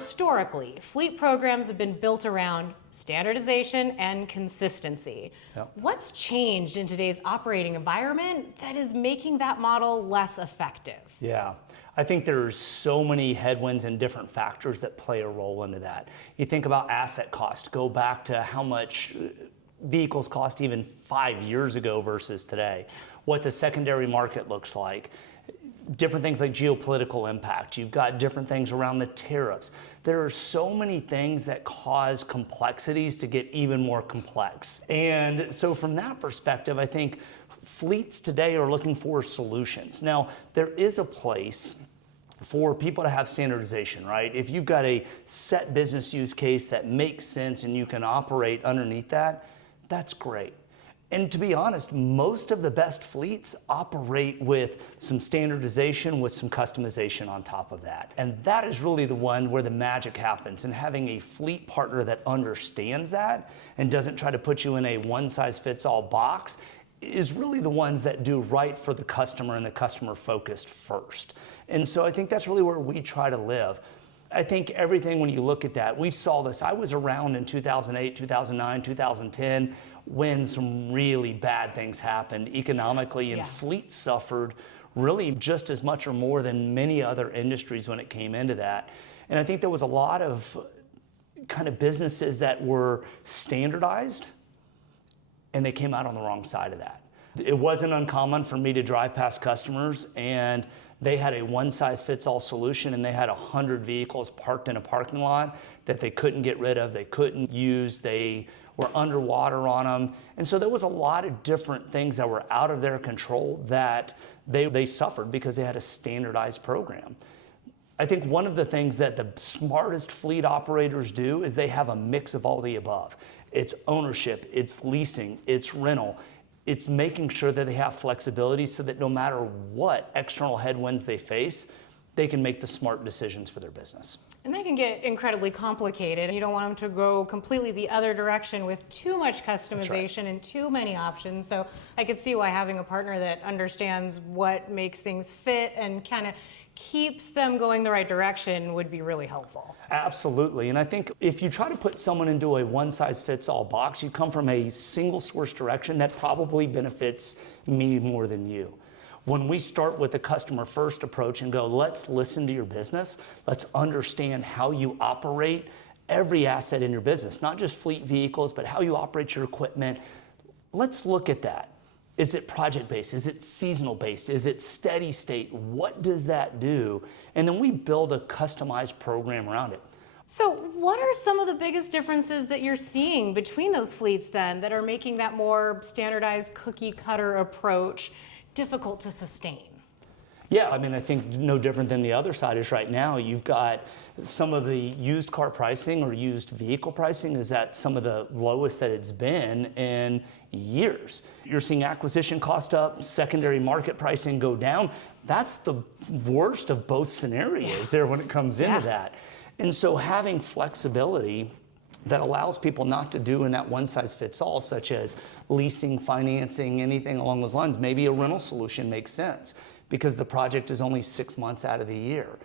historically, fleet programs have been built around standardization and consistency. Yep. What's changed in today's operating environment that is making that model less effective? Yeah, I think there's so many headwinds and different factors that play a role into that. You think about asset cost, go back to how much vehicles cost even 5 years ago versus today, what the secondary market looks like, different things like geopolitical impact. You've got different things around the tariffs. There are so many things that cause complexities to get even more complex. And so from that perspective, I think fleets today are looking for solutions. Now, there is a place for people to have standardization, right? If you've got a set business use case that makes sense and you can operate underneath that, that's great. And to be honest, most of the best fleets operate with some standardization, with some customization on top of that. And that is really the one where the magic happens. And having a fleet partner that understands that and doesn't try to put you in a one-size-fits-all box is really the ones that do right for the customer and the customer focused first. And so I think that's really where we try to live. I think everything, when you look at that, we saw this. I was around in 2008, 2009, 2010, when some really bad things happened economically, and fleets suffered really just as much or more than many other industries when it came into that. And I think there was a lot of kind of businesses that were standardized, and they came out on the wrong side of that. It wasn't uncommon for me to drive past customers and they had a one-size-fits-all solution, and they had 100 vehicles parked in a parking lot that they couldn't get rid of, they couldn't use, they were underwater on them. And so there was a lot of different things that were out of their control that they suffered because they had a standardized program. I think one of the things that the smartest fleet operators do is they have a mix of all the above. It's ownership, it's leasing, it's rental. It's making sure that they have flexibility so that no matter what external headwinds they face, they can make the smart decisions for their business. And that can get incredibly complicated. You don't want them to go completely the other direction with too much customization and too many options. So I could see why having a partner that understands what makes things fit and kind of keeps them going the right direction would be really helpful. Absolutely. And I think if you try to put someone into a one-size-fits-all box, you come from a single source direction that probably benefits me more than you. When we start with a customer first approach and go, let's listen to your business, let's understand how you operate every asset in your business, not just fleet vehicles, but how you operate your equipment. Let's look at that. Is it project-based? Is it seasonal-based? Is it steady state? What does that do? And then we build a customized program around it. So what are some of the biggest differences that you're seeing between those fleets then that are making that more standardized cookie cutter approach difficult to sustain? Yeah, I mean, I think no different than the other side is right now. You've got some of the used car pricing or used vehicle pricing is at some of the lowest that it's been in years. You're seeing acquisition cost up, secondary market pricing go down. That's the worst of both scenarios there when it comes into that. And so having flexibility that allows people not to do in that one-size-fits-all, such as leasing, financing, anything along those lines. Maybe a rental solution makes sense because the project is only 6 months out of the year.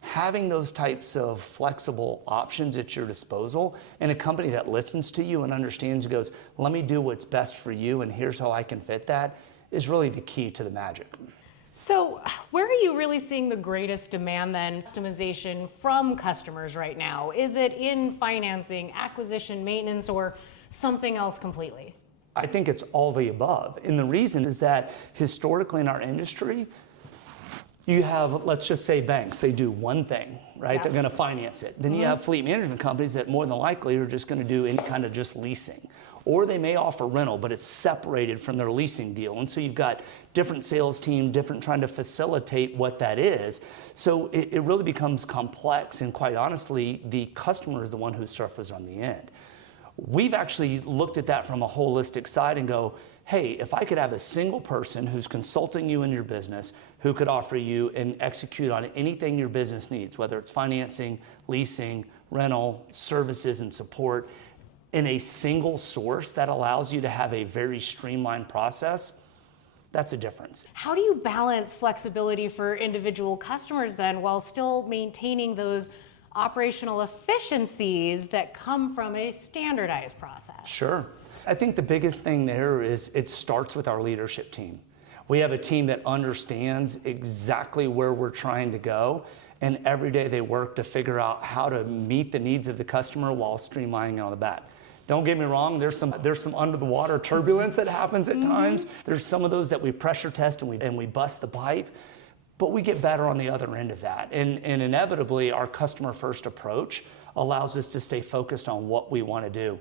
Having those types of flexible options at your disposal and a company that listens to you and understands and goes, let me do what's best for you and here's how I can fit that, is really the key to the magic. So where are you really seeing the greatest demand then, customization from customers right now? Is it in financing, acquisition, maintenance, or something else completely? I think it's all the above. And the reason is that historically in our industry, you have, let's just say banks, they do one thing, right? They're gonna finance it. Then you have fleet management companies that more than likely are just gonna do any kind of just leasing. Or they may offer rental, but it's separated from their leasing deal. And so you've got different sales team, different trying to facilitate what that is. So it really becomes complex, and quite honestly, the customer is the one who suffers on the end. We've actually looked at that from a holistic side and go, hey, if I could have a single person who's consulting you in your business, who could offer you and execute on anything your business needs, whether it's financing, leasing, rental, services, and support, in a single source that allows you to have a very streamlined process, that's a difference. How do you balance flexibility for individual customers then while still maintaining those operational efficiencies that come from a standardized process? Sure. I think the biggest thing there is it starts with our leadership team. We have a team that understands exactly where we're trying to go, and every day they work to figure out how to meet the needs of the customer while streamlining it on the back. Don't get me wrong, there's some under the water turbulence that happens at times. There's some of those that we pressure test and we bust the pipe, but we get better on the other end of that. And inevitably, our customer first approach allows us to stay focused on what we want to do.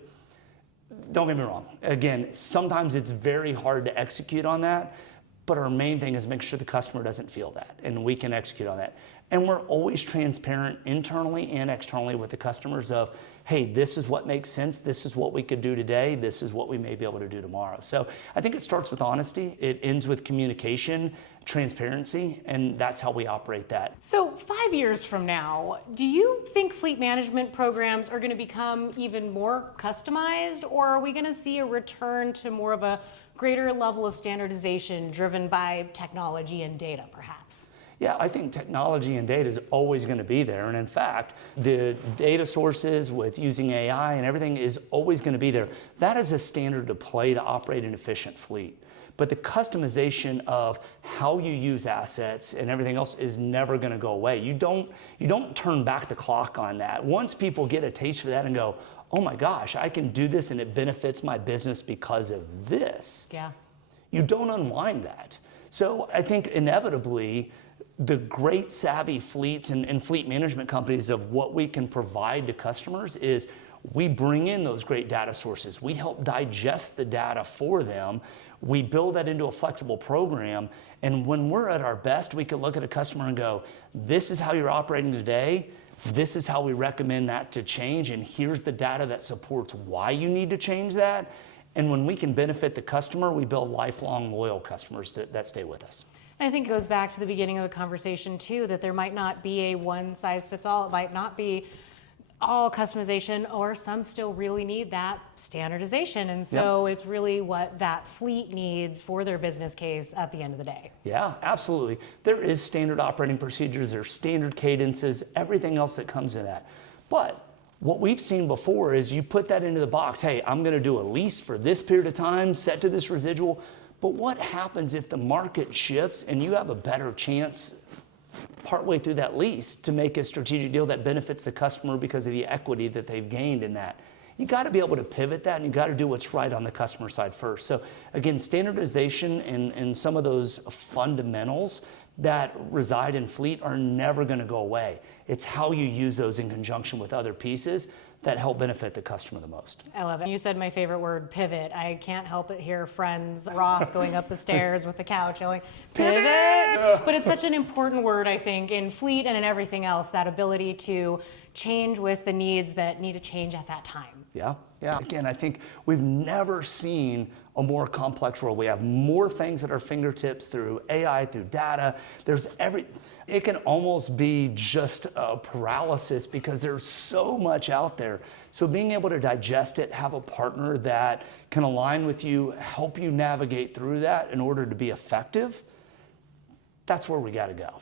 Don't get me wrong, again, sometimes it's very hard to execute on that, but our main thing is make sure the customer doesn't feel that, and we can execute on that. And we're always transparent internally and externally with the customers of, hey, this is what makes sense, this is what we could do today, this is what we may be able to do tomorrow. So I think it starts with honesty, it ends with communication, transparency, and that's how we operate that. So 5 years from now, do you think fleet management programs are going to become even more customized, or are we going to see a return to more of a greater level of standardization driven by technology and data, perhaps? Yeah, I think technology and data is always going to be there. And in fact, the data sources with using AI and everything is always going to be there. That is a standard to play to operate an efficient fleet. But the customization of how you use assets and everything else is never going to go away. You don't turn back the clock on that. Once people get a taste for that and go, oh my gosh, I can do this and it benefits my business because of this. Yeah. You don't unwind that. So I think inevitably, the great savvy fleets and fleet management companies of what we can provide to customers is we bring in those great data sources. We help digest the data for them. We build that into a flexible program. And when we're at our best, we can look at a customer and go, this is how you're operating today. This is how we recommend that to change. And here's the data that supports why you need to change that. And when we can benefit the customer, we build lifelong loyal customers that stay with us. I think it goes back to the beginning of the conversation too, that there might not be a one size fits all. It might not be all customization, or some still really need that standardization. And so It's really what that fleet needs for their business case at the end of the day. Yeah, absolutely. There is standard operating procedures, there's standard cadences, everything else that comes in that. But what we've seen before is you put that into the box. Hey, I'm going to do a lease for this period of time, set to this residual. But what happens if the market shifts and you have a better chance partway through that lease to make a strategic deal that benefits the customer because of the equity that they've gained in that? You got to be able to pivot that, and you got to do what's right on the customer side first. So again, standardization and some of those fundamentals that reside in fleet are never going to go away. It's how you use those in conjunction with other pieces that help benefit the customer the most. I love it. You said my favorite word, pivot. I can't help but hear friends, Ross going up the stairs with the couch yelling, pivot! But it's such an important word, I think, in fleet and in everything else, that ability to change with the needs that need to change at that time. Yeah. Again, I think we've never seen a more complex world. We have more things at our fingertips through AI, through data. It can almost be just a paralysis because there's so much out there. So being able to digest it, have a partner that can align with you, help you navigate through that in order to be effective, that's where we got to go.